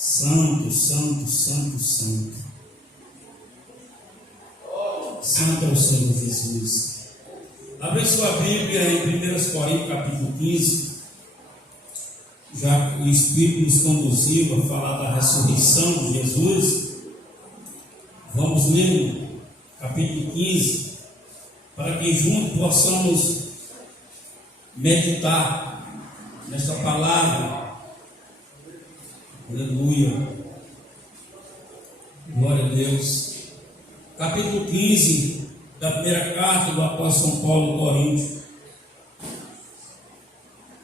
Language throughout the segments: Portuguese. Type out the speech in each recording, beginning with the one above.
Santo, santo, santo, santo. Santo é o Senhor Jesus. Abre sua Bíblia em 1 Coríntios capítulo 15. Já que o Espírito nos conduziu a falar da ressurreição de Jesus, vamos ler o capítulo 15, para que juntos possamos meditar nesta palavra. Aleluia. Glória a Deus. Capítulo 15 da primeira carta do apóstolo São Paulo aos Coríntios.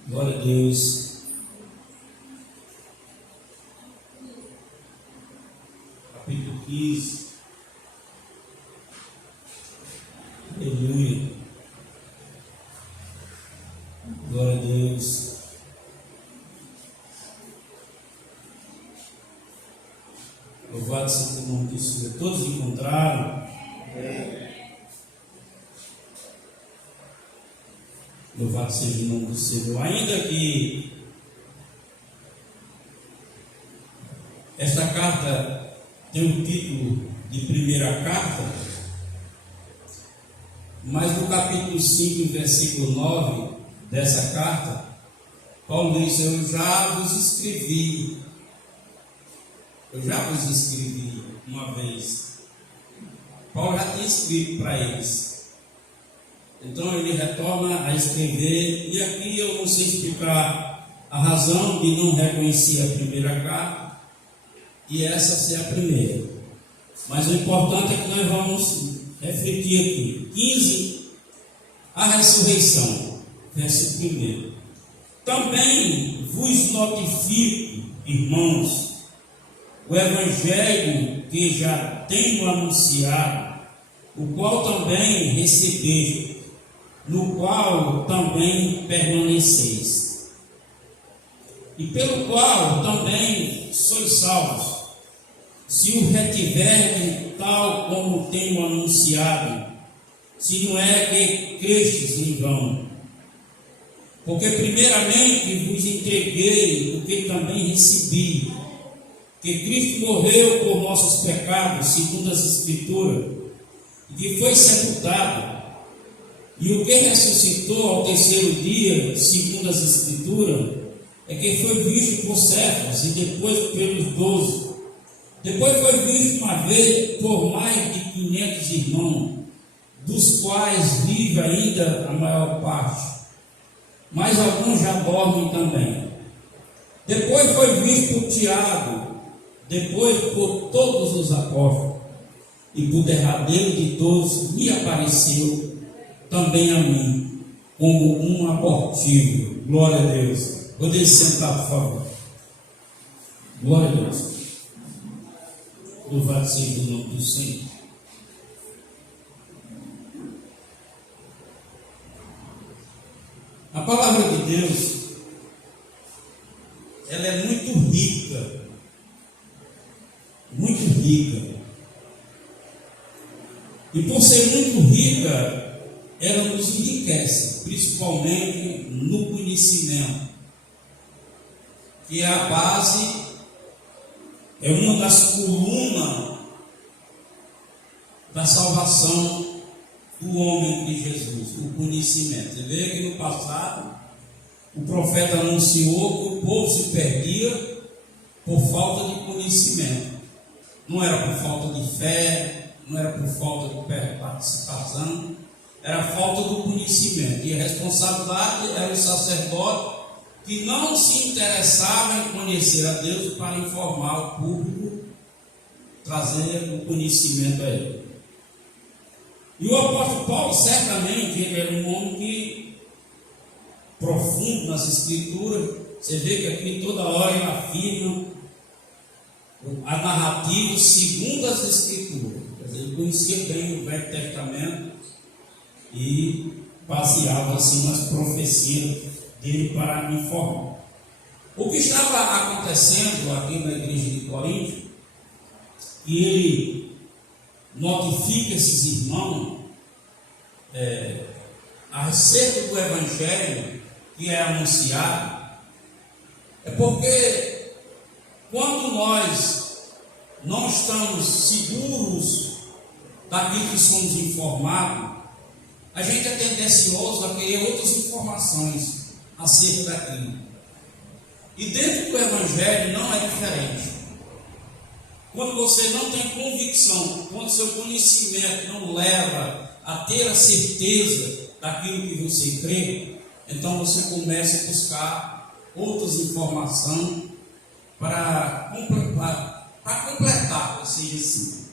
Glória a Deus. Capítulo 15. Aleluia. Glória a Deus. Louvado seja o nome do Senhor. Todos encontraram? Louvado seja o nome do Senhor. Ainda que esta carta tem o título de primeira carta, mas no capítulo 5, versículo 9 dessa carta, Paulo diz: Eu já vos escrevi uma vez. Paulo já tinha escrito para eles. Então ele retorna a escrever, e aqui eu não sei explicar a razão de não reconhecer a primeira carta e essa ser a primeira. Mas o importante é que nós vamos refletir aqui. 15, a ressurreição, verso 1. Também vos notifico, irmãos, o evangelho que já tenho anunciado, o qual também recebeste, no qual também permaneceis, e pelo qual também sois salvos, se o retiverdes tal como tenho anunciado, se não é que crestes em vão. Porque primeiramente vos entreguei o que também recebi, que Cristo morreu por nossos pecados, segundo as Escrituras, e que foi sepultado, e o que ressuscitou ao terceiro dia, segundo as Escrituras, é que foi visto por servos, e depois pelos 12. Depois foi visto uma vez por mais de 500 irmãos, dos quais vive ainda a maior parte, mas alguns já dormem também. Depois foi visto por Tiago, depois por todos os apóstolos, e por derradeiro de todos me apareceu também a mim, como um abortivo. Glória a Deus. Poder sentar, por favor. Glória a Deus. Louvado seja o nome do Senhor. A palavra de Deus, ela é muito rica. Muito rica. E por ser muito rica, ela nos enriquece, principalmente no conhecimento, que é a base, é uma das colunas da salvação do homem de Jesus, o conhecimento. Você vê que no passado o profeta anunciou que o povo se perdia por falta de conhecimento. Não era por falta de fé, não era por falta de participação, era falta do conhecimento. E a responsabilidade era o sacerdote, que não se interessava em conhecer a Deus para informar o público, trazer o conhecimento a ele. E o apóstolo Paulo, certamente, ele era um homem que, profundo nas Escrituras. Você vê que aqui toda hora ele afirma a narrativa segundo as Escrituras. Quer dizer, ele conhecia bem o Velho Testamento e baseava assim nas profecias dele para informar. O que estava acontecendo aqui na igreja de Corinto, e ele notifica esses irmãos acerca do evangelho que é anunciado, é porque quando nós não estamos seguros daquilo que somos informados, a gente é tendencioso a querer outras informações acerca daquilo. E dentro do Evangelho não é diferente. Quando você não tem convicção, quando seu conhecimento não leva a ter a certeza daquilo que você crê, então você começa a buscar outras informações para completar, ou seja, assim.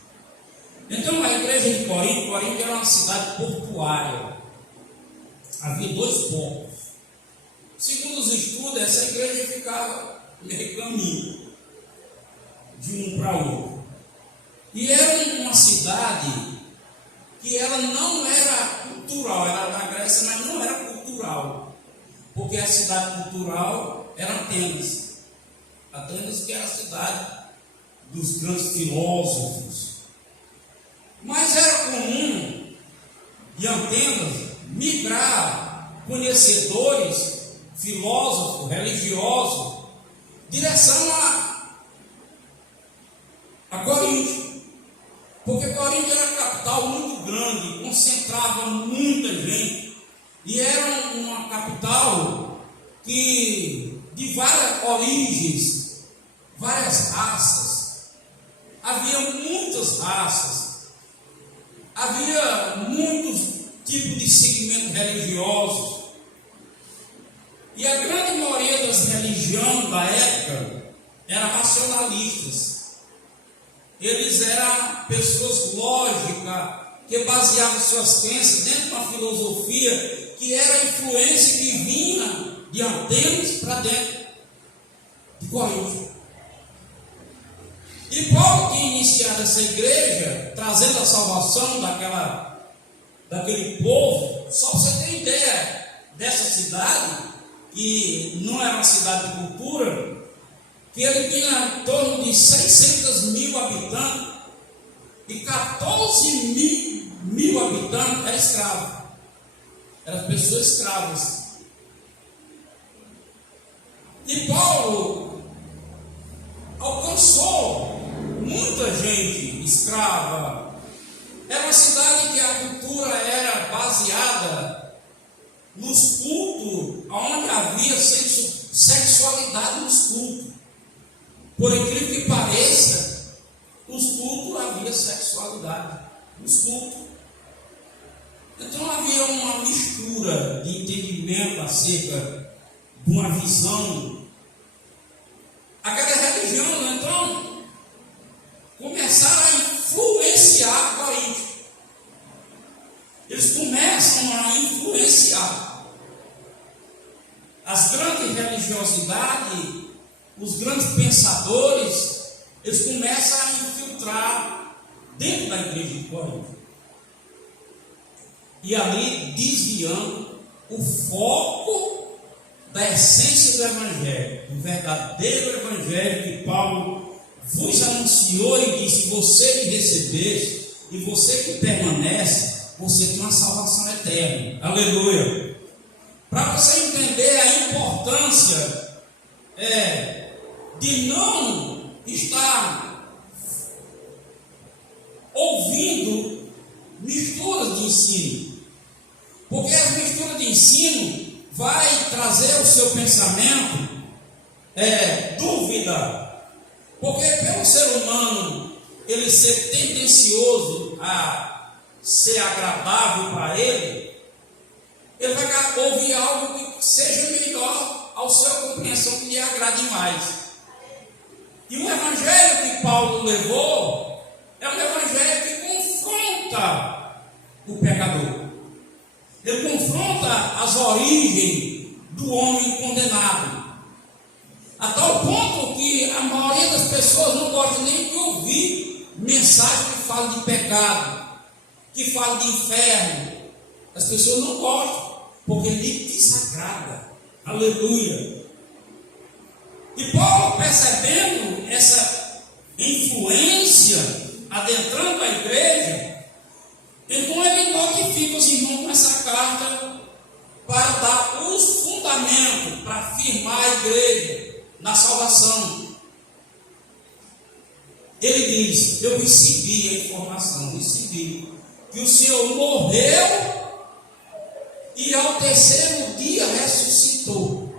Então a igreja de Corinto era uma cidade portuária. Havia 2 portos. Segundo os estudos, essa igreja ficava meio caminho de um para outro. E era uma cidade que ela não era cultural, era da Grécia, mas não era cultural, porque a cidade cultural era Atenas. Atenas, que era a cidade dos grandes filósofos. Mas era comum de Atenas migrar conhecedores, filósofos, religiosos, direção a Corinto. Porque Corinto era uma capital muito grande, concentrava muita gente, e era uma capital que de várias origens, várias raças. Havia muitas raças, havia muitos tipos de segmentos religiosos, e a grande maioria das religiões da época eram racionalistas. Eles eram pessoas lógicas, que baseavam suas crenças dentro de uma filosofia que era a influência que vinha de Atenas para dentro de Corinto. E Paulo tinha iniciado essa igreja, trazendo a salvação daquele povo. Só para você ter ideia dessa cidade, que não era uma cidade de cultura, que ele tinha em torno de 600 mil habitantes, e 14 mil habitantes eram escravos, eram pessoas escravas. E Paulo alcançou muita gente escrava. Era uma cidade que a cultura era baseada nos cultos, onde havia sexualidade nos cultos. Por incrível que pareça, os cultos havia sexualidade nos cultos. Então havia uma mistura de entendimento acerca de uma visão. Aquela religião, então, começaram a influenciar Corinto. Eles começam a influenciar as grandes religiosidades, os grandes pensadores. Eles começam a infiltrar dentro da igreja de Corinto, e ali desviando o foco da essência do Evangelho, do verdadeiro Evangelho que Paulo vos anunciou e disse: você que recebeste e você que permanece, você tem uma salvação eterna. Aleluia! Para você entender a importância de não estar ouvindo misturas de ensino, porque as misturas de ensino vai trazer ao seu pensamento dúvida, porque pelo ser humano ele ser tendencioso a ser agradável para ele vai ouvir algo que seja melhor ao sua compreensão, que lhe agrade mais. E o evangelho que Paulo levou é um evangelho que confronta o pecador. Ele confronta as origens do homem condenado, a tal ponto que a maioria das pessoas não gosta nem de ouvir mensagem que fala de pecado, que fala de inferno. As pessoas não gostam, porque lhe desagrada. Aleluia! E Paulo, percebendo essa influência adentrando a igreja, então ele notifica os irmãos com essa carta para dar os fundamentos, para firmar a igreja na salvação. ele diz: eu recebi a informação, que o Senhor morreu e ao terceiro dia ressuscitou.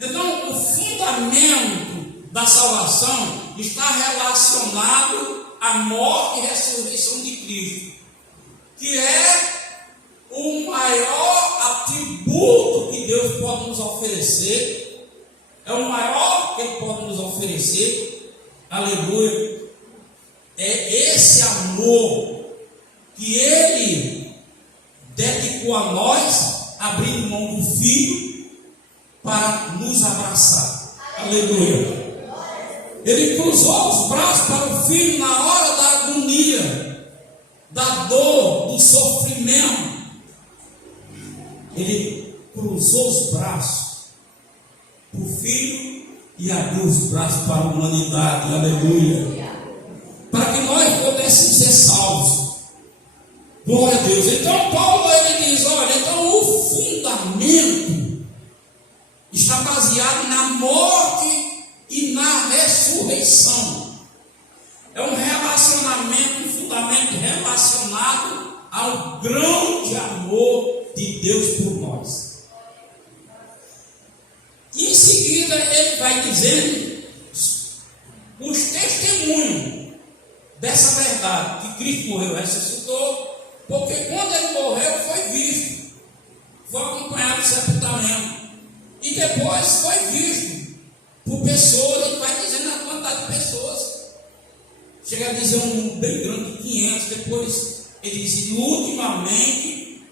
Então, o fundamento da salvação está relacionado à morte e ressurreição de Cristo, que é o maior atributo que Deus pode nos oferecer, é o maior que Ele pode nos oferecer, aleluia, é esse amor que Ele dedicou a nós, abrindo mão do Filho para nos abraçar, aleluia. Ele cruzou os braços para o Filho na hora da agonia, da dor, do sofrimento. Ele cruzou os braços para o Filho e abriu os braços para a humanidade, aleluia, para que nós pudéssemos ser salvos. Glória a Deus. Então Paulo ele diz: olha, então o fundamento está baseado na morte e na ressurreição. É um relacionamento, um fundamento relacionado ao grande amor de Deus por nós. E em seguida ele vai dizendo os testemunhos dessa verdade, que Cristo morreu e ressuscitou, porque quando ele morreu foi visto, foi acompanhado do sepultamento, e depois foi visto por pessoas. Ele vai dizendo a quantidade de pessoas, chega a dizer um número bem grande, 500. Depois ele diz: ultimamente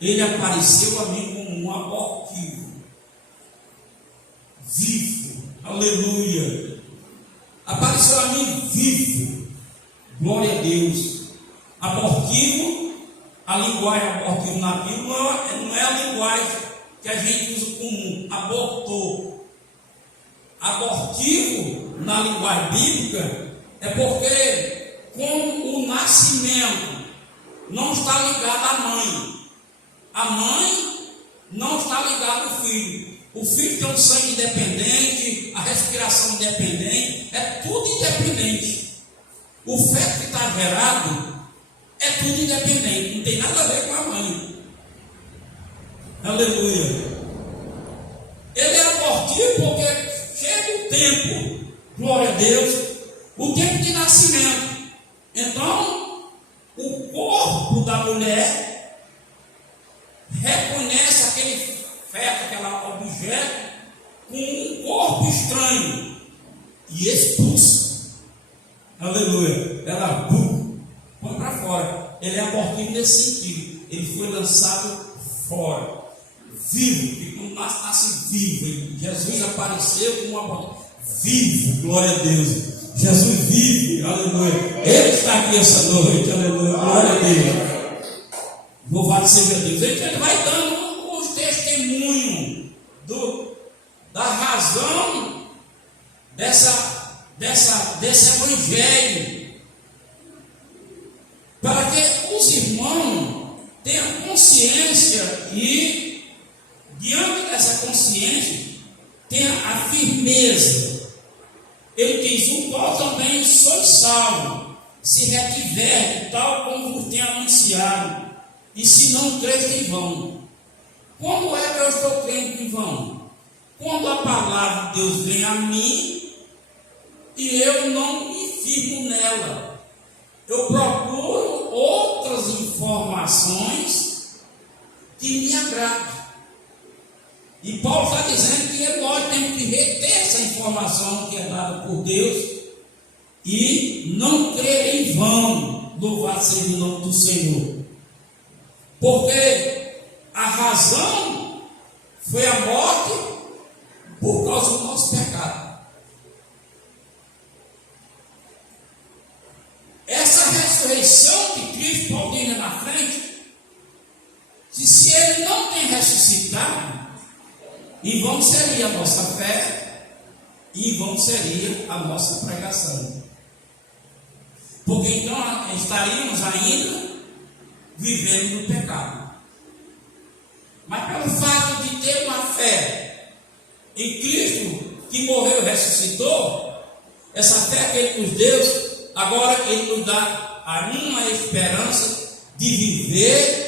ele apareceu a mim como um abortivo vivo, aleluia, apareceu a mim vivo, glória a Deus. Abortivo, a linguagem abortivo na Bíblia não é a linguagem que a gente usa comum, abortou. Abortivo na linguagem bíblica é porque, como o nascimento não está ligado à mãe, a mãe não está ligada ao filho, o filho tem um sangue independente, a respiração independente, é tudo independente. O feto que está gerado é tudo independente, não tem nada a ver com a mãe, aleluia. Ele é abortivo porque chega o tempo, glória a Deus, o tempo de nascimento. Então, o corpo da mulher reconhece aquele feto, aquele objeto, com um corpo estranho e expulsa, aleluia. Ela põe para fora. Ele é abortivo nesse sentido, ele foi lançado fora, vivo, que quando nasce vivo. Jesus apareceu como um abortivo vivo, glória a Deus. Jesus vive, aleluia. Ele está aqui essa noite, aleluia, glória a Deus. Louvado seja Deus. Ele vai dando os testemunhos da razão desse evangelho, para que os irmãos tenham consciência e, diante dessa consciência, tenha a firmeza. Ele diz: o qual também sois salvo, se retiver tal como vos tenho anunciado, e se não crês em vão. Como é que eu estou crendo em vão? Quando a palavra de Deus vem a mim e eu não me firmo nela, eu procuro outras informações que me agradem. E Paulo está dizendo que nós temos que reter essa informação que é dada por Deus e não crer em vão. Louvado seja o nome do Senhor. Porque a razão foi a morte por causa do nosso pecado. Essa ressurreição que Cristo, Paulo diz na frente, se ele não tem ressuscitado, em vão seria a nossa fé, e em vão seria a nossa pregação. Porque então estaríamos ainda vivendo no pecado. Mas pelo fato de ter uma fé em Cristo, que morreu e ressuscitou, essa fé que Ele nos deu, agora Ele nos dá a uma esperança de viver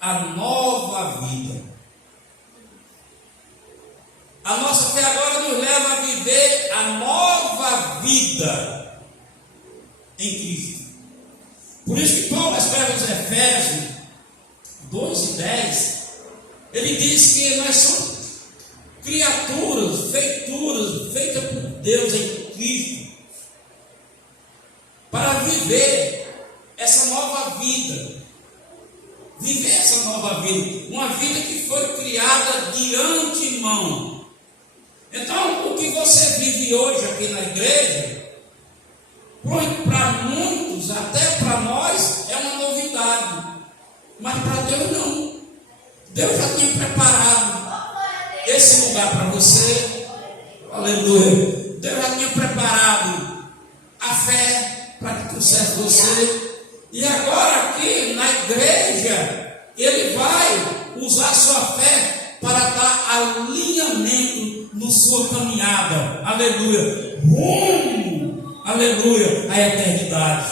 a nova vida. A nossa fé agora nos leva a viver a nova vida em Cristo. Por isso que Paulo escreve aos Efésios 2:10, ele diz que nós somos criaturas, feituras, feitas por Deus em Cristo, para viver essa nova vida. Viver essa nova vida, uma vida que foi criada de antemão. Então, o que você vive hoje aqui na igreja, para muitos, até para nós, é uma novidade. Mas para Deus não. Deus já tinha preparado esse lugar para você. Aleluia. Deus já tinha preparado a fé para que trouxesse você. E agora aqui na igreja, Ele vai usar sua fé para dar alinhamento na sua caminhada. Aleluia. Rumo, aleluia, à eternidade.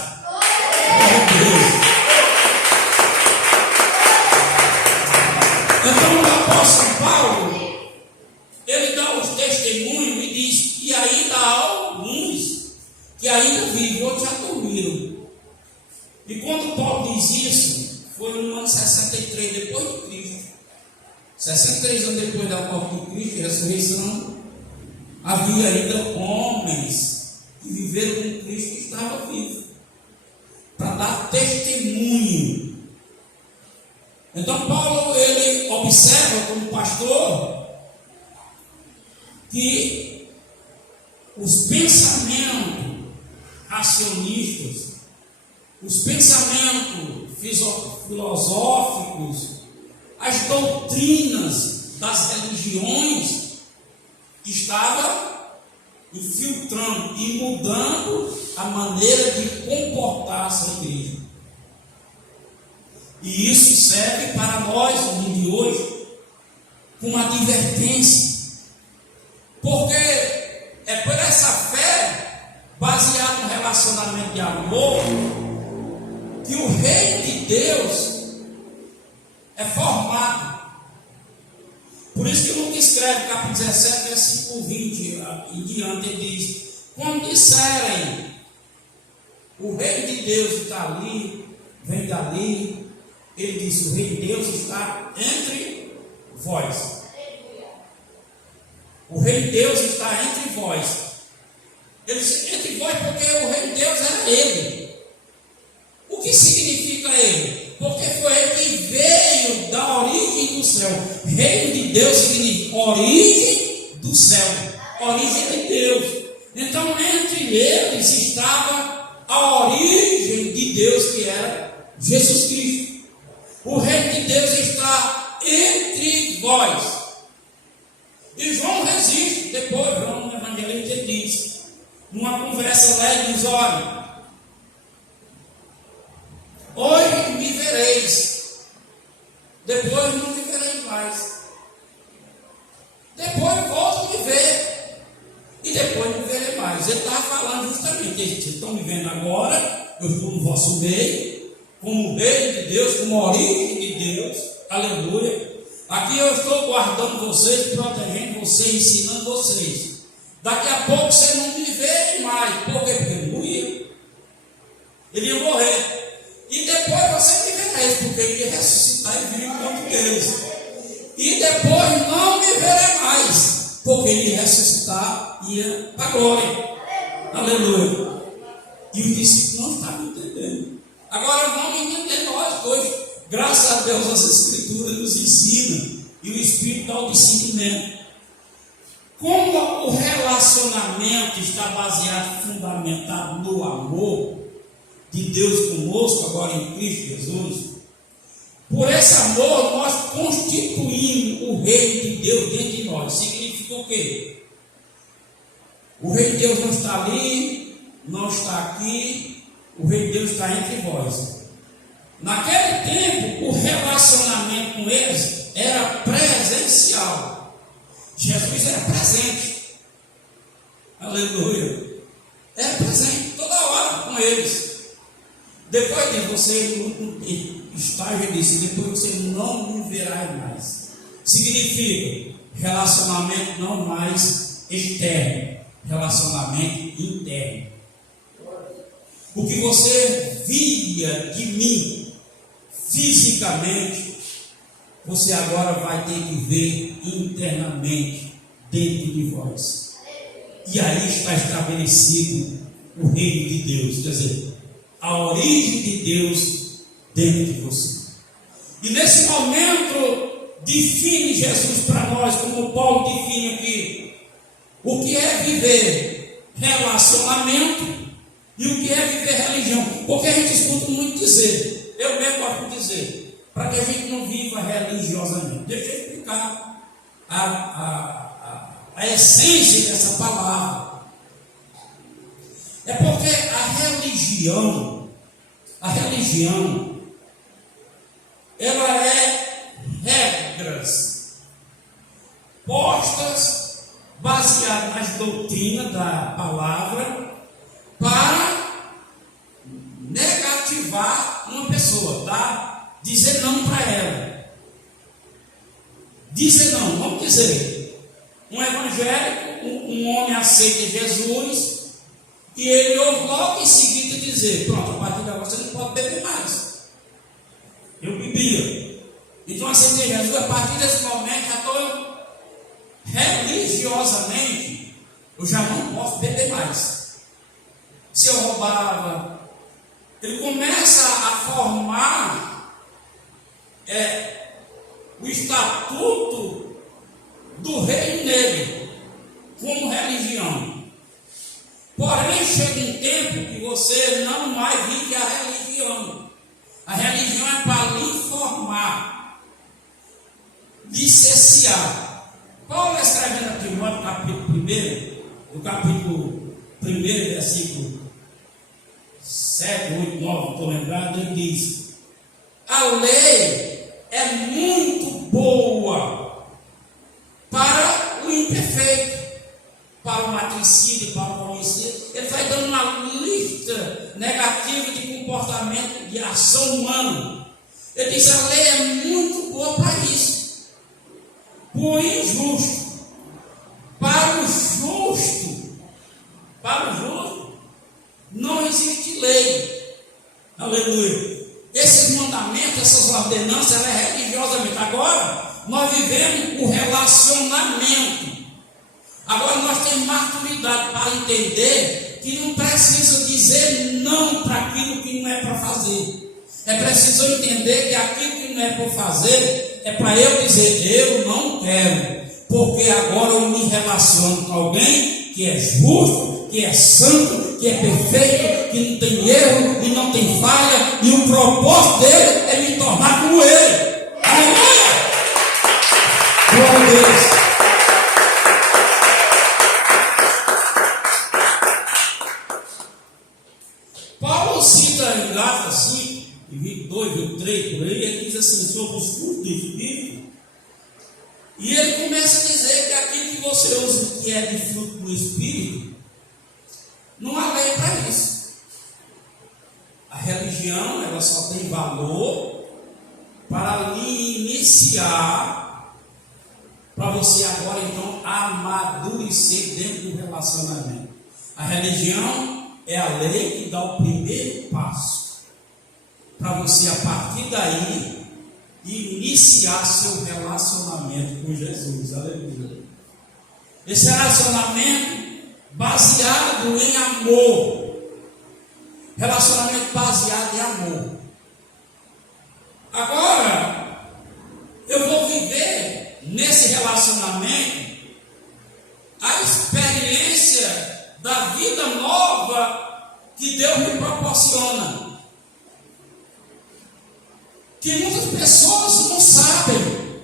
Então o apóstolo Paulo, ele dá os testemunhos e diz que ainda há alguns que ainda vivem, outros já dormiram. E quando Paulo diz isso, foi no ano 63 depois de Cristo. 63 anos depois da morte de Cristo e ressurreição, havia ainda homens que viveram com Cristo e estavam vivos, para dar testemunho. Então Paulo, ele observa como pastor que os pensamentos racionistas, os pensamentos filosóficos, as doutrinas das religiões estavam infiltrando e mudando a maneira de comportar-se a igreja. E isso serve para nós, no dia de hoje, como advertência. Porque é por essa fé, baseada no relacionamento de amor, que o reino de Deus é formado. Por isso que Lucas escreve, capítulo 17, versículo 20 em diante, ele diz: quando disserem, o reino de Deus está ali, vem dali, ele diz: o reino de Deus está entre vós. O reino de Deus está entre vós. Ele diz entre vós porque o reino de Deus era Ele. O que significa Ele? Porque foi Ele que veio da origem do céu. Reino de Deus significa origem do céu, origem de Deus. Então entre eles estava a origem de Deus, que era Jesus Cristo. O reino de Deus está entre vós. E João resiste. Depois João, no evangelho, ele diz, numa conversa lá, ele diz: olha, hoje me vereis, depois não me vereis mais. Depois volto a me ver, e depois não me verei mais. Ele estava falando justamente: vocês estão me vendo agora, eu estou no vosso meio, como reino de Deus, como origem de Deus, aleluia. Aqui eu estou guardando vocês, protegendo vocês, ensinando vocês. Daqui a pouco vocês não me verem mais. Por quê? Porque ele morria. Ele ia morrer. E depois você me vereis, porque ele ia ressuscitar e vir enquanto Deus. E depois não me verei mais, porque ele ia ressuscitar e ia para a glória. Aleluia. E os discípulos não estavam entendendo. Agora vamos entender nós hoje. Graças a Deus as Escrituras nos ensinam e o Espírito dá o discernimento. Como o relacionamento está baseado, fundamentado no amor de Deus conosco, agora em Cristo Jesus, por esse amor nós constituímos o reino de Deus dentro de nós. Significa o quê? O reino de Deus não está ali, não está aqui, o reino de Deus está entre vós. Naquele tempo, o relacionamento com eles era presencial. Jesus era presente. Aleluia. presente toda hora com eles. Depois de você, estágio disse, depois você não me verá mais. Significa relacionamento não mais externo, relacionamento interno. O que você via de mim fisicamente, você agora vai ter que ver internamente dentro de vós. E aí está estabelecido o reino de Deus, quer dizer, a origem de Deus dentro de você. E nesse momento define Jesus para nós, como Paulo define aqui, o que é viver relacionamento e o que é viver religião. Porque a gente escuta muito dizer, eu mesmo gosto de dizer, para que a gente não viva religiosamente. Deixa eu explicar a essência dessa palavra. É porque a religião, ela é regras postas, baseadas nas doutrinas da palavra, para negativar uma pessoa, tá? Dizer não para ela. Dizer não, vamos dizer, um evangélico, um homem aceita Jesus, e ele ouve logo em seguida dizer, pronto, a partir de agora você não pode beber mais. Eu bebia. Então aceitei Jesus, a partir desse momento já estou religiosamente, eu já não posso beber mais. Se eu roubava, ele começa a formar o estatuto do reino nele, como religião. Porém, chega um tempo que você não mais vive a religião. A religião é para lhe informar, licenciar. Paulo escrevendo aqui no capítulo 1, versículo 7, 8, 9, estou lembrado, ele diz: a lei é muito boa para o imperfeito, para o matricida, para o homicida. Ele vai dando uma lista negativa de comportamento, de ação humana. Ele diz: a lei é muito boa para isso, para o injusto, para o justo, não existe lei. Aleluia. Esses mandamentos, essas ordenanças, ela é religiosamente. Agora, nós vivemos o relacionamento. Agora nós temos maturidade para entender que não precisa dizer não para aquilo que não é para fazer. É preciso entender que aquilo que não é para fazer é para eu dizer, eu não quero, porque agora eu me relaciono com alguém que é justo, que é santo, que é perfeito, que não tem erro e não tem falha, e o propósito dele é me tornar como ele. Aleluia! Glória a Deus! Paulo cita em Gálatas 5, 22, 23, por aí, ele diz assim, sobre os frutos do Espírito, e ele começa a dizer que aquilo que você usa que é de fruto do Espírito, não há lei para isso. A religião, ela só tem valor para lhe iniciar, para você agora então amadurecer dentro do relacionamento. A religião é a lei que dá o primeiro passo para você, a partir daí, iniciar seu relacionamento com Jesus. Aleluia. Esse relacionamento baseado em amor. Relacionamento baseado em amor. Agora, eu vou viver nesse relacionamento a experiência da vida nova que Deus me proporciona. Que muitas pessoas não sabem.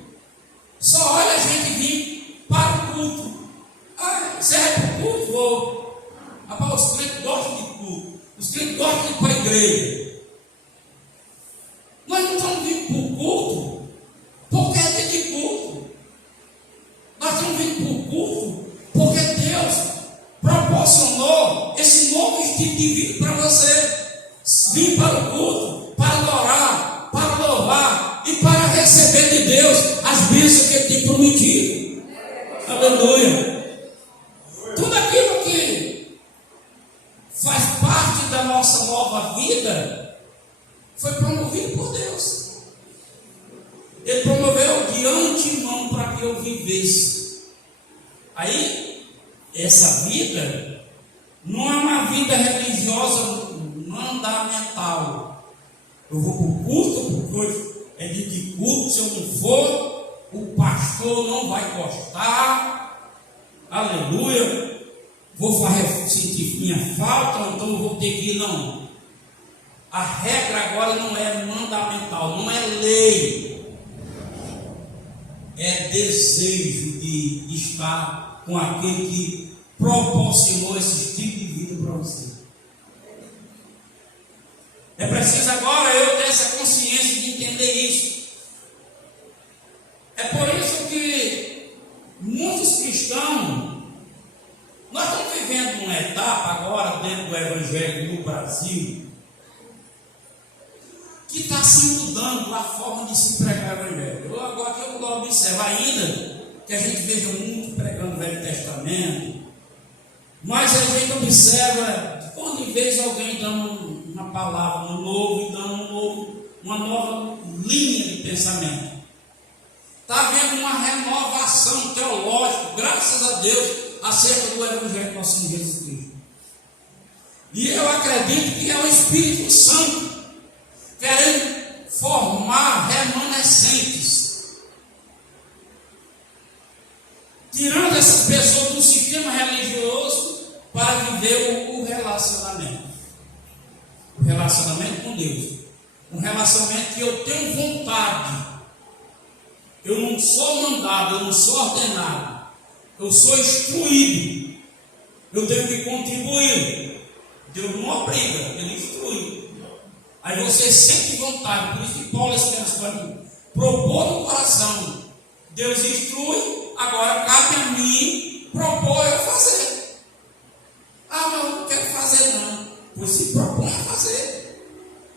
Só olha a gente vir para o culto. Ah, você é para o culto? Vou. Rapaz, os crentes gostam de culto. Os crentes gostam de ir para a igreja. Nós não estamos vindo para o culto porque é dia de culto. Nós estamos vindo para o culto porque Deus proporcionou esse novo tipo de vida para você vir para o culto, para adorar, para louvar e para receber de Deus as bênçãos que Ele tem prometido. Aleluia. Tudo aquilo que faz parte da nossa nova vida foi promovido por Deus. Ele promoveu de antemão para que eu vivesse. Aí, essa vida não é uma vida religiosa mandamental. Eu vou para o culto, porque é dia de culto. Se eu não for, o pastor não vai gostar. Aleluia. Vou sentir minha falta, então eu vou ter que ir. Não. A regra agora não é mandamental, não é lei. É desejo de estar com aquele que proporcionou esse tipo de vida para você. É preciso agora eu ter essa consciência de entender isso. É por isso que muitos cristãos, nós estamos vivendo uma etapa agora dentro do Evangelho no Brasil, que está se mudando a forma de se pregar o Evangelho. Agora que eu observo ainda que a gente veja muito pregando o Velho Testamento, mas a gente observa quando em vez alguém dando uma palavra novo e dando uma nova linha de pensamento. Está havendo uma renovação teológica, graças a Deus, acerca do Evangelho do nosso Senhor Jesus Cristo. E eu acredito que é o Espírito Santo querendo formar remanescentes, tirando essas pessoas do sistema religioso para viver o relacionamento. O relacionamento com Deus. Um relacionamento que eu tenho vontade. Eu não sou mandado, eu não sou ordenado. Eu sou instruído. Eu tenho que contribuir. Deus não obriga, Ele instrui. Aí você sente vontade. Por isso que Paulo escreve, propor no coração. Deus instrui, agora cabe a mim propor eu fazer. Ah, mas eu não quero fazer não. Pois se propõe a fazer.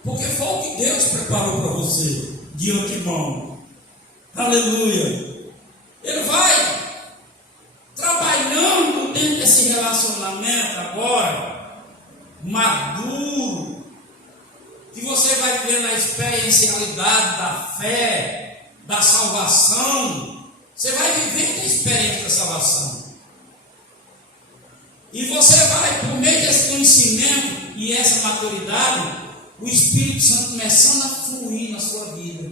Porque foi o que Deus preparou para você de antemão. Aleluia. Ele vai trabalhando dentro desse relacionamento agora, maduro, que você vai vendo a experiencialidade da fé, da salvação. Você vai vivendo a experiência da salvação. E você vai, por meio desse conhecimento e essa maturidade, o Espírito Santo começando a fluir na sua vida.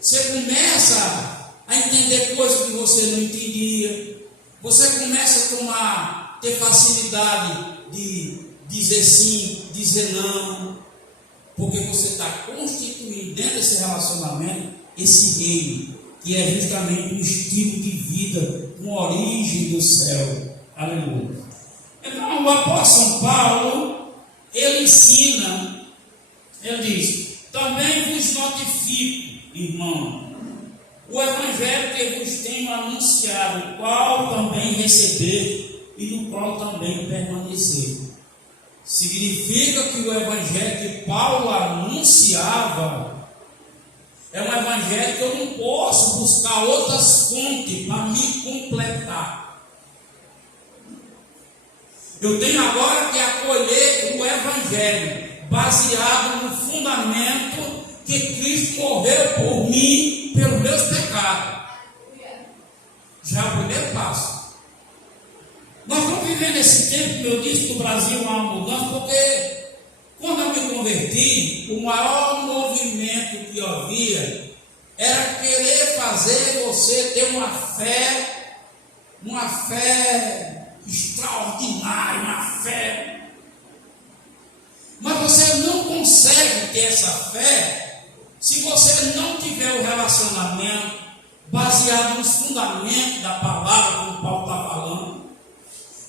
Você começa a entender coisas que você não entendia. Você começa a ter facilidade de dizer sim, dizer não. Porque você está constituindo dentro desse relacionamento esse reino, que é justamente um estilo de vida com origem do céu. Aleluia. Então o apóstolo São Paulo, ele ensina, ele diz: também vos notifico, irmão, o evangelho que vos tenho anunciado, o qual também receber e no qual também permanecer. Significa que o evangelho que Paulo anunciava é um evangelho que eu não posso buscar outras fontes para me completar. Eu tenho agora que acolher o evangelho baseado no fundamento que Cristo morreu por mim, pelos meus pecados. Já é o primeiro passo. Nós estamos vivendo esse tempo, como eu disse, que o Brasil é uma mudança, porque quando eu me converti, o maior movimento que havia era querer fazer você ter uma fé extraordinária, uma fé. Mas você não consegue ter essa fé se você não tiver o relacionamento baseado nos fundamentos da palavra, como Paulo está falando,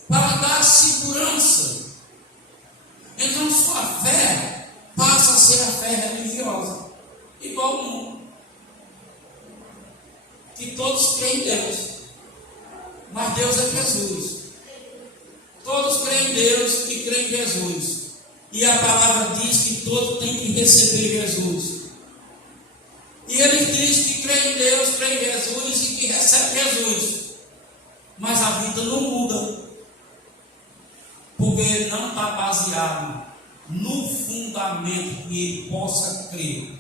para dar segurança. Então sua fé passa a ser a fé religiosa, igual o mundo, que todos creem em Deus, mas Deus é Jesus. Todos creem em Deus, que crê em Jesus. E a palavra diz que todos têm que receber Jesus. E ele diz que crê em Deus, crê em Jesus e que recebe Jesus. Mas a vida não muda. Porque não está baseado no fundamento que ele possa crer.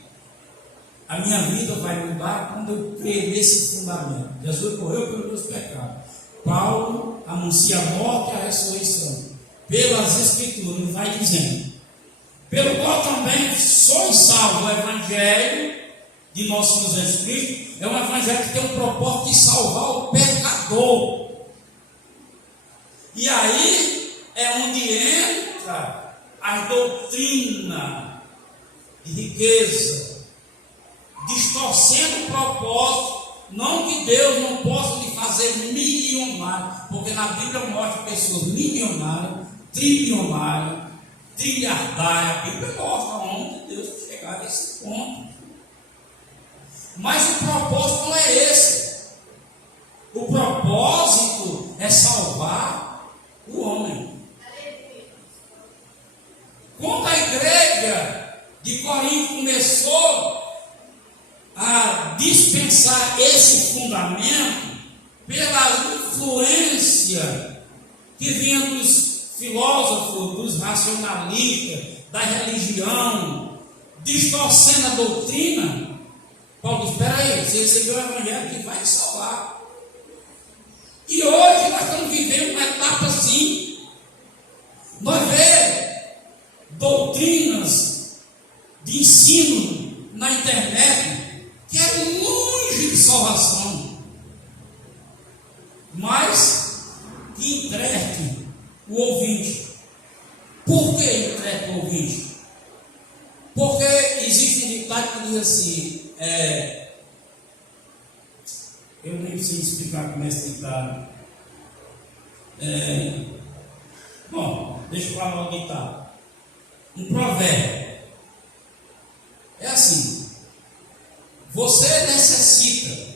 A minha vida vai mudar quando eu crer nesse fundamento. Jesus morreu pelos meus pecados. Paulo anuncia a morte e a ressurreição. Pelas Escrituras, ele vai dizendo: pelo qual também sois salvos. O Evangelho de nosso Senhor Jesus Cristo é um Evangelho que tem um propósito de salvar o pecador. E aí é onde entra a doutrina de riqueza, distorcendo o propósito. Não que Deus não possa lhe fazer milionário, porque na Bíblia mostra pessoas milionárias, trilionárias, trilhardárias. A Bíblia mostra onde Deus chegar nesse ponto. Mas o propósito não é esse. O propósito é salvar o homem. Quando a igreja de Corinto começou a dispensar esse fundamento pela influência que vinha dos filósofos, dos racionalistas, da religião, distorcendo a doutrina, Paulo diz: espera aí, você recebeu o Evangelho que vai te salvar. E hoje nós estamos vivendo uma etapa assim. Nós vemos doutrinas de ensino na internet que é longe de salvação, mas que entrete o ouvinte. Por que entrete o ouvinte? Porque existe um ditado que diz assim, eu nem sei explicar como é esse ditado. Bom, deixa eu falar o ditado. Um provérbio. É assim: você necessita,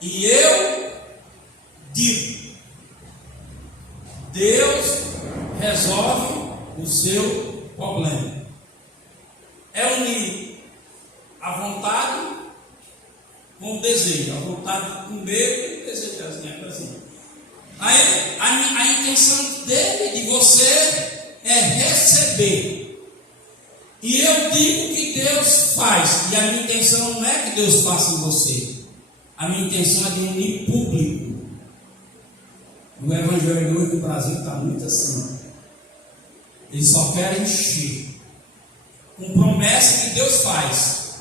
e eu digo. Deus resolve o seu problema. É unir a vontade com o desejo, a vontade de comer e o desejo assim. A intenção dele, de você, é receber. E eu digo que Deus faz, e a minha intenção não é que Deus faça em você. A minha intenção é de unir público. O Evangelho hoje no Brasil está muito assim. Eles só querem encher com promessa que Deus faz.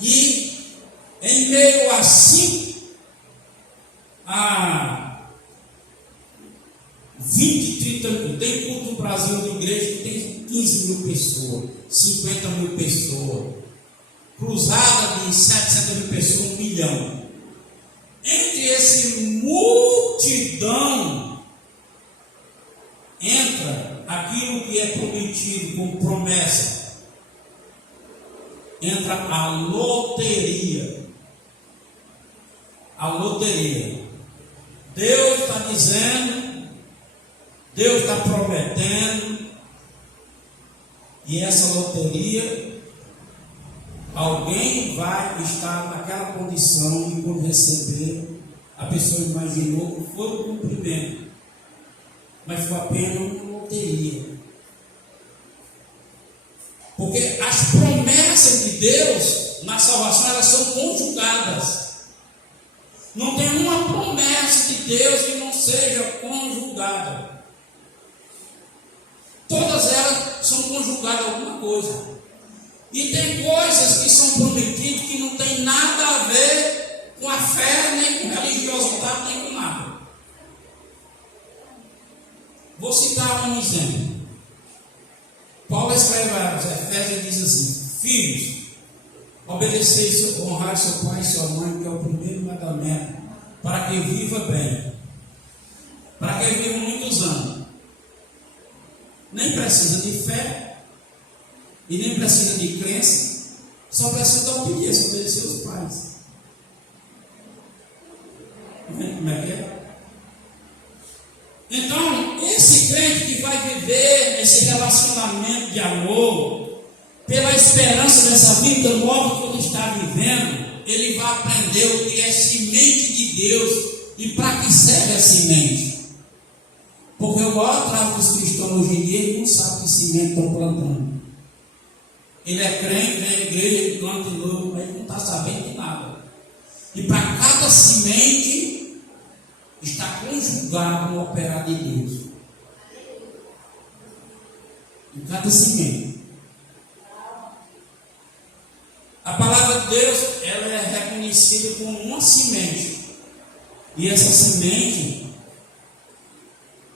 E em meio assim a 20, 30 mil, tem culto no Brasil de igreja que tem 15 mil pessoas, 50 mil pessoas, cruzada de 700 mil pessoas, 1 milhão. Entre esse multidão entra aquilo que é prometido como promessa. Entra a loteria. A loteria. Deus está dizendo, Deus está prometendo, e essa loteria, alguém vai estar naquela condição de quando receber, a pessoa imaginou que foi o cumprimento, mas foi apenas uma loteria. Porque as promessas de Deus na salvação, elas são conjugadas. Não tem uma promessa de Deus que não seja conjugada. Todas elas são conjugadas a alguma coisa. E tem coisas que são prometidas que não tem nada a ver com a fé, nem com religiosidade, nem com nada. Vou citar um exemplo. Paulo escreve aos Efésios e diz assim: filhos, obedecei, honrai seu pai e sua mãe, que é o primeiro mandamento, para que viva bem, para que viva muitos anos. Nem precisa de fé e nem precisa de crença, só precisa da obediência, obedecer os pais. Como é que é? Então, esse crente que vai viver esse relacionamento de amor, pela esperança dessa vida nova que ele está vivendo, ele vai aprender o que é semente de Deus e para que serve a semente. Porque o maior trato dos cristãos hoje em dia, ele não sabe que semente estão plantando. Ele é crente, vem à igreja, ele planta de novo, mas ele não está sabendo de nada. E para cada semente está conjugado no operar de Deus. Em cada semente. A palavra de Deus, ela é reconhecida como uma semente. E essa semente,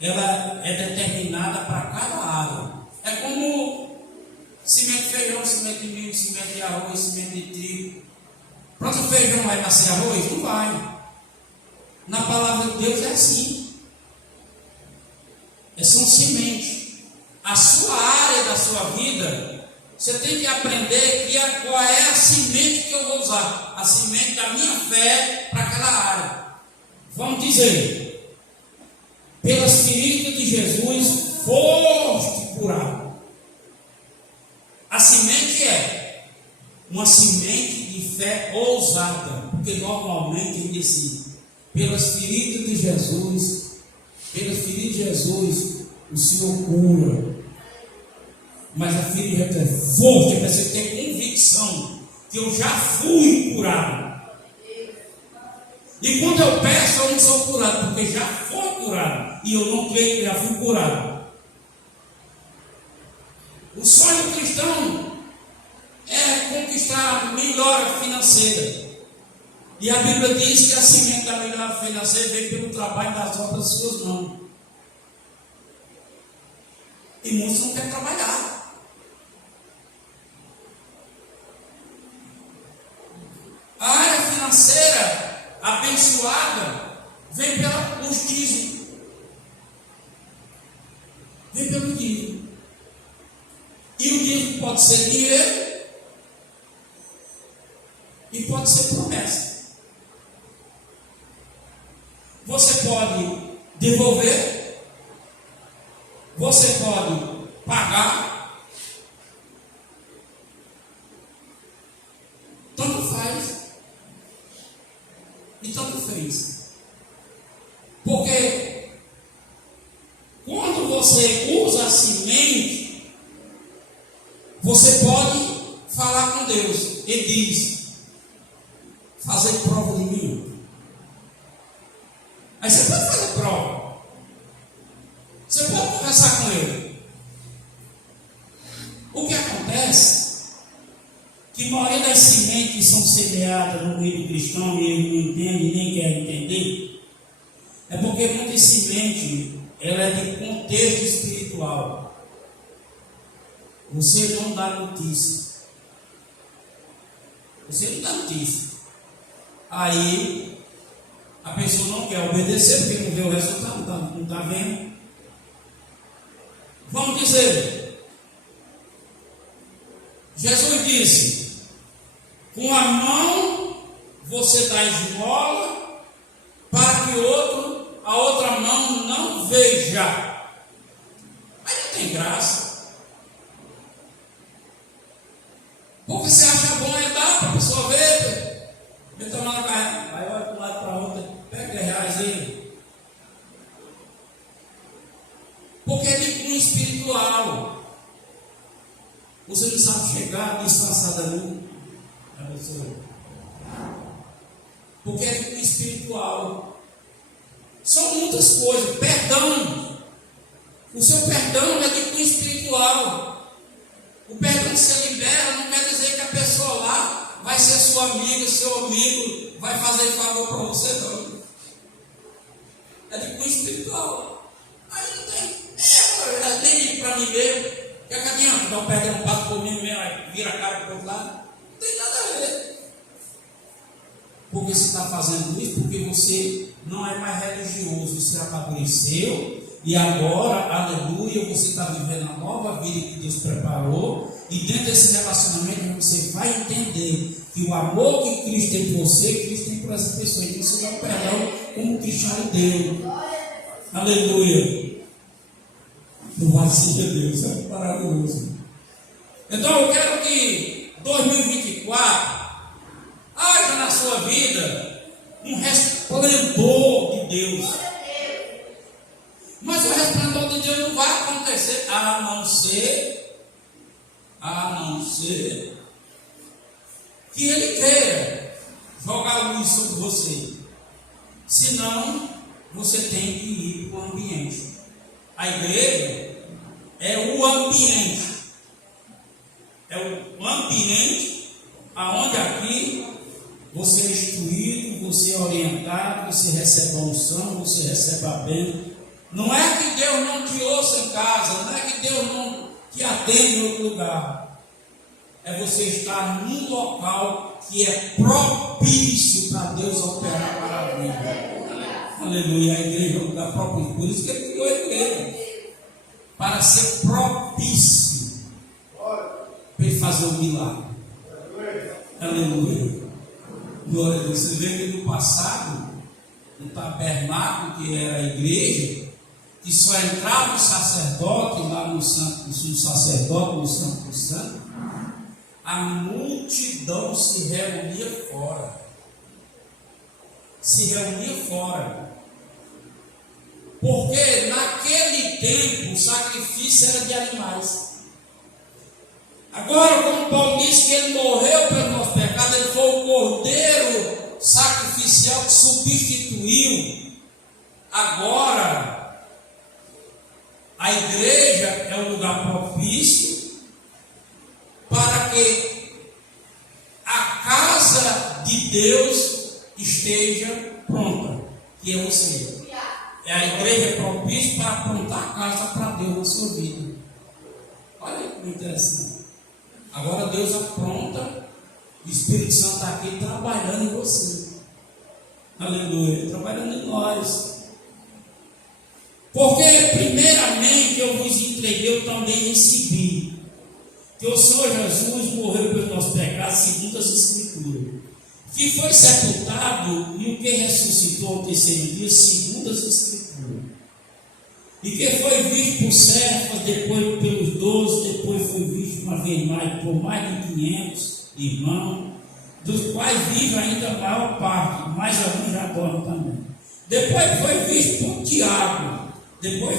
ela é determinada para cada área. É como semente de feijão, semente de milho, semente de arroz, semente de trigo. Pronto, o feijão vai nascer arroz? Não vai. Na palavra de Deus é assim. São sementes. A sua área da sua vida, você tem que aprender qual é a semente que eu vou usar. A semente da minha fé para aquela área. Vamos dizer, pelas feridas de Jesus foste curado. A semente é uma semente de fé ousada, porque normalmente ele diz, pelas feridas de Jesus, o Senhor cura. Mas a ferida é forte, é você ter convicção que eu já fui curado. E quando eu peço, eu não sou curado, porque já foi curado. E eu não creio que já fui curado. O sonho do cristão é conquistar a melhora financeira. E a Bíblia diz que a semente da melhora financeira vem pelo trabalho das obras das suas mãos. E muitos não querem trabalhar. A área financeira abençoada vem pelo dízimo. Vem pelo dízimo. E o dízimo pode ser dinheiro e pode ser promessa. Você pode devolver, você pode pagar, tanto faz e tanto fez. Porque quando você usa a semente, você pode falar com Deus. Ele diz: fazer prova de mim. Aí você pode fazer prova. Você pode conversar com ele. O que acontece? Que a maioria das sementes que são semeadas no meio cristão e ele não entende e nem quer entender, é porque muita semente ela é de contexto espiritual. Você não dá notícia. Você não dá notícia. Aí a pessoa não quer obedecer porque não vê o resultado, não está vendo. Vamos dizer, Jesus disse: com a mão você dá esmola para que a outra mão não veja. Aí não tem graça. Porque você acha bom é dar para a pessoa ver. Ele toma na carne, aí olha para um lado para o outro, pega 10 reais aí. Porque é de cunho espiritual. Você não sabe chegar disfarçado ali. Porque é de cunho espiritual. São muitas coisas. Perdão. O seu perdão é de cunho espiritual. O perdão que você libera não quer dizer que a pessoa lá vai ser sua amiga, seu amigo, vai fazer favor para você, não. É de cunho espiritual. Aí não tem. Nem para mim mesmo. Que a caminhão dá um perdão, passo por mim mesmo, aí vira a cara para o outro lado. Não tem nada a ver. Porque você está fazendo isso porque você não é mais religioso, você amadureceu. E agora, aleluia, você está vivendo a nova vida que Deus preparou. E dentro desse relacionamento você vai entender que o amor que Cristo tem por você, Cristo tem por essa pessoa. E você dá um perdão como Cristo já deu. Aleluia. Louvado seja Deus, é maravilhoso. Então eu quero que 2024 haja na sua vida um resplendor de Deus. Mas o resplendor de Deus não vai acontecer a não ser que Ele queira jogar luz sobre você. Senão, você tem que ir para o ambiente. A igreja é o ambiente. É o ambiente aonde aqui você é instruído, você é orientado, você recebe a unção, você recebe a bênção. Não é que Deus não te ouça em casa, não é que Deus não te atende em outro lugar. É você estar num local que é propício para Deus operar maravilha. Aleluia, a igreja é um lugar propício. Por isso que Ele criou a igreja, para ser propício para Ele fazer um milagre. Aleluia. Glória a Deus. Você vê que no passado, no tabernáculo, que era a igreja, que só entrava o sacerdote lá no santo, no sacerdote, no santo do santo, a multidão se reunia fora. Se reunia fora. Porque naquele tempo o sacrifício era de animais. Agora, como Paulo disse que Ele morreu pelo nosso pecado, Ele foi o cordeiro sacrificial que substituiu. Agora, a igreja é um lugar propício para que a casa de Deus esteja pronta, que é você. É a igreja propícia para aprontar a casa para Deus na sua vida. Olha que interessante. Agora Deus apronta, o Espírito Santo está aqui trabalhando em você. Aleluia, trabalhando em nós. Porque primeiramente eu vos entreguei, eu também recebi que o Senhor Jesus morreu pelos nossos pecados, segundo as Escrituras, que foi sepultado e o que ressuscitou ao terceiro dia, segundo as Escrituras, e que foi visto por Cefas, depois pelos 12, depois foi visto uma vez mais por mais de 500 irmãos, dos quais vive ainda a maior parte, mas alguns já dormem também. Depois foi visto por Tiago, depois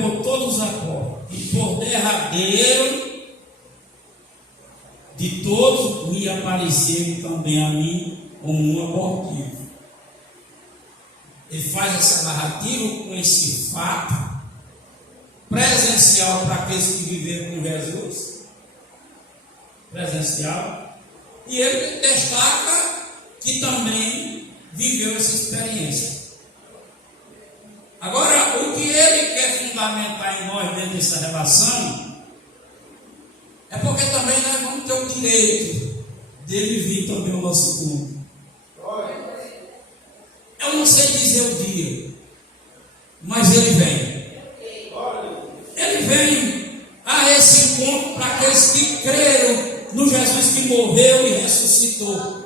por todos os apóstolos, e por derradeiro de todos me apareceram também a mim como um abortivo. Ele faz essa narrativa com esse fato presencial para aqueles que viveram com Jesus, presencial, e ele destaca que também viveu essa experiência. Agora, o que ele quer fundamentar em nós dentro dessa relação é porque também nós vamos ter o direito dele vir também ao nosso culto. Eu não sei dizer o dia, mas ele vem. Ele vem a esse encontro para aqueles que creram no Jesus que morreu e ressuscitou.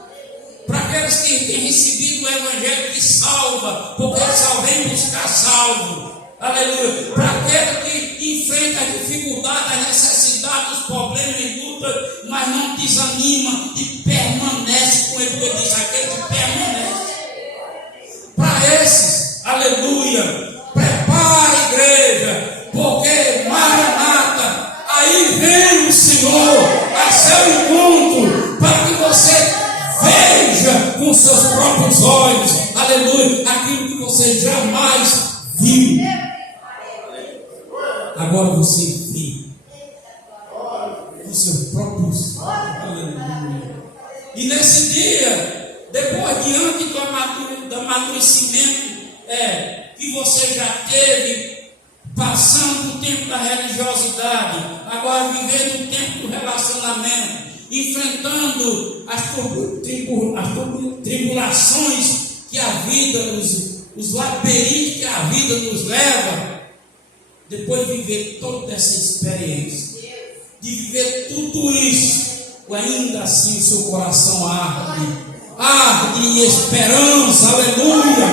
Para aqueles que têm recebido o Evangelho que salva, porque ele só vem buscar salvo. Aleluia. Para aquele que enfrenta as dificuldades, as necessidades, os problemas e lutas, mas não desanima e permanece com ele, porque diz aquele que permanece. Para esses, aleluia, prepara a igreja, porque Maranata, aí vem o Senhor a seu encontro, para que você veja com seus próprios olhos, aleluia, aquilo que você jamais viu. Agora você vê com seus próprios olhos, aleluia. E nesse dia, depois diante do amadurecimento que você já teve, passando o tempo da religiosidade, agora vivendo o tempo do relacionamento, enfrentando as tribulações que a vida, os labirintos que a vida nos leva, depois de viver toda essa experiência, de viver tudo isso, ainda assim o seu coração arde, de esperança, aleluia,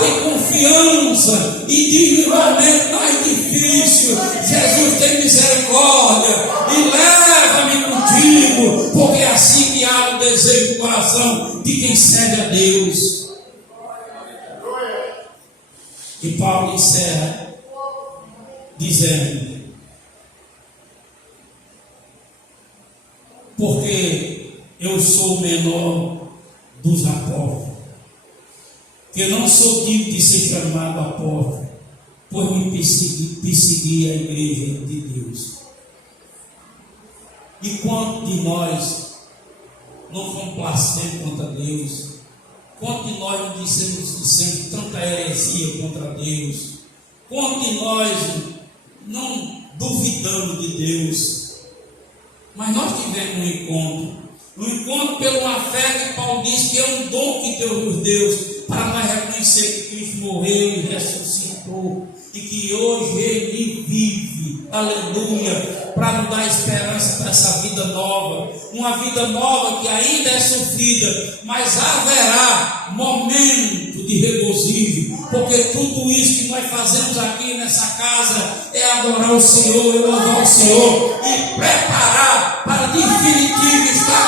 de confiança, e diz no momento mais difícil: Jesus, tem misericórdia e leva-me contigo, porque é assim que há o desejo do coração de quem serve a Deus. E Paulo encerra dizendo: porque eu sou o menor dos apóstolos, que não sou digno de ser chamado apóstolo, pois me persegui a igreja de Deus. E quanto de nós não complacemos contra Deus? Quanto de nós não dissemos tanta heresia contra Deus? Quanto de nós não duvidamos de Deus? Mas nós tivemos um encontro pela uma fé que Paulo diz que é um dom que Deus nos deu, para nós reconhecer que Cristo morreu e ressuscitou, e que hoje Ele vive, aleluia, para nos dar esperança para essa vida nova, uma vida nova que ainda é sofrida, mas haverá momento de regozijo, porque tudo isso que nós fazemos aqui nessa casa é adorar o Senhor, louvar o Senhor e preparar para definitivo estar